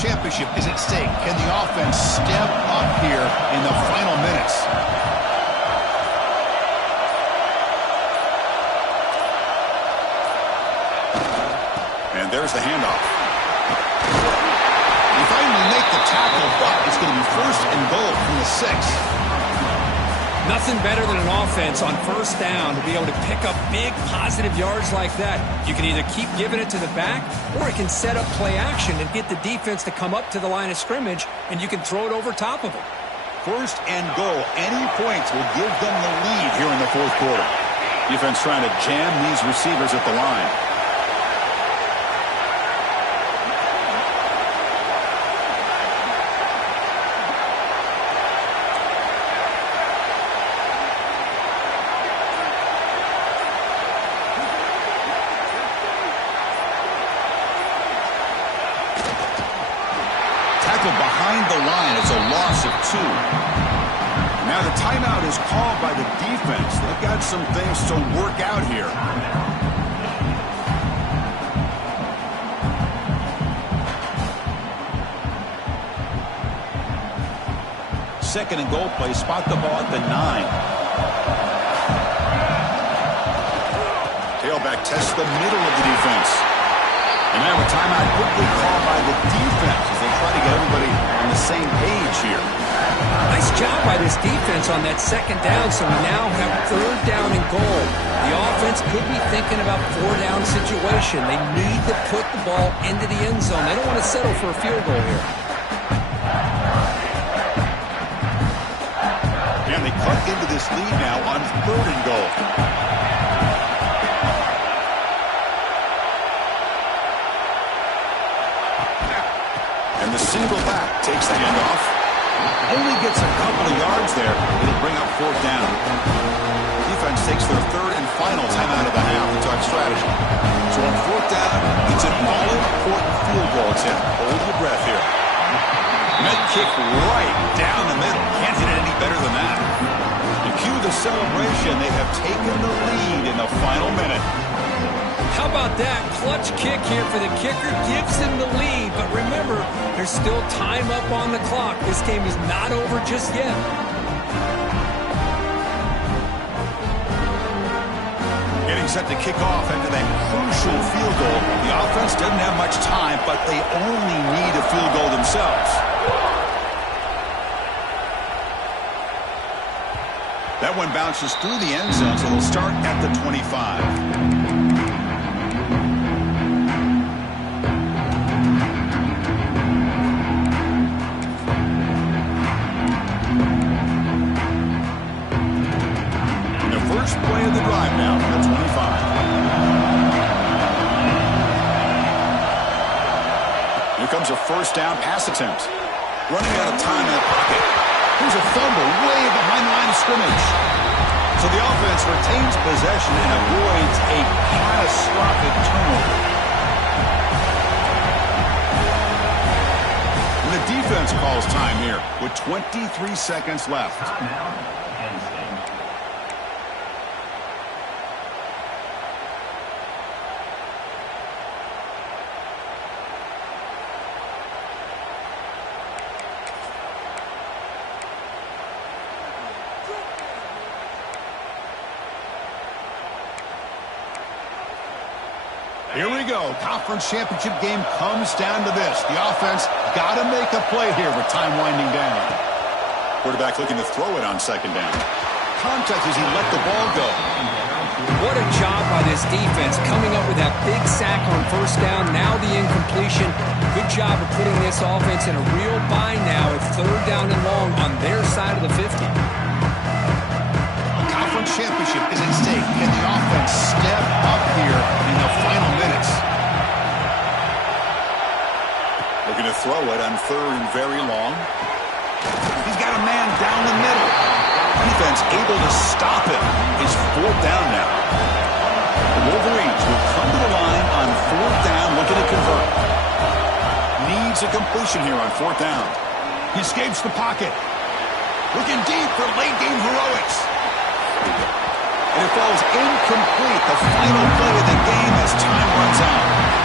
Championship is at stake. Can the offense step up here in the final minutes? And there's the handoff. He finally make the tackle, but it's going to be first and goal from the 6. Nothing better than an offense on first down to be able to pick up big positive yards like that. You can either keep giving it to the back, or it can set up play action and get the defense to come up to the line of scrimmage, and you can throw it over top of them. First and goal. Any points will give them the lead here in the fourth quarter. Defense trying to jam these receivers at the line. Behind the line, it's a loss of 2. Now the timeout is called by the defense. They've got some things to work out here. Second and goal play, spot the ball at the 9. Tailback tests the middle of the defense. And now a timeout quickly called by the defense as they try to get everybody on the same page here. Nice job by this defense on that second down, so we now have third down and goal. The offense could be thinking about 4-down situation. They need to put the ball into the end zone. They don't want to settle for a field goal here. And they cut into this lead now on third and goal. And the single back takes the handoff. Only gets a couple of yards there. It'll bring up fourth down. Defense takes their third and final timeout of the half to talk strategy. So on fourth down, it's an all-important field goal attempt. Hold your breath here. Met kick right down the middle. Can't hit it any better than that. To cue the celebration, they have taken the lead in the final minute. How about that? Clutch kick here for the kicker. Gives him the lead. But remember, there's still time up on the clock. This game is not over just yet. Getting set to kick off after that crucial field goal. The offense doesn't have much time, but they only need a field goal themselves. That one bounces through the end zone, so they'll start at the 25. First play of the drive now from the 25. Here comes a first down pass attempt. Running out of time in the pocket. Here's a fumble way behind the line of scrimmage. So the offense retains possession and avoids a catastrophic turnover. And the defense calls time here with 23 seconds left. Here we go. Conference championship game comes down to this. The offense got to make a play here with time winding down. Quarterback looking to throw it on second down. Contact as he let the ball go. What a job by this defense coming up with that big sack on first down. Now the incompletion. Good job of putting this offense in a real bind now at third down and long on their side of the 50. Conference championship is at stake. Can the offense step up here in the final minutes? Looking to throw it on third and very long. He's got a man down the middle. Defense able to stop it. It's fourth down now. The Wolverines will come to the line on fourth down, looking to convert. Needs a completion here on fourth down. He escapes the pocket. Looking deep for late game heroics. And it falls incomplete, the final play of the game as time runs out.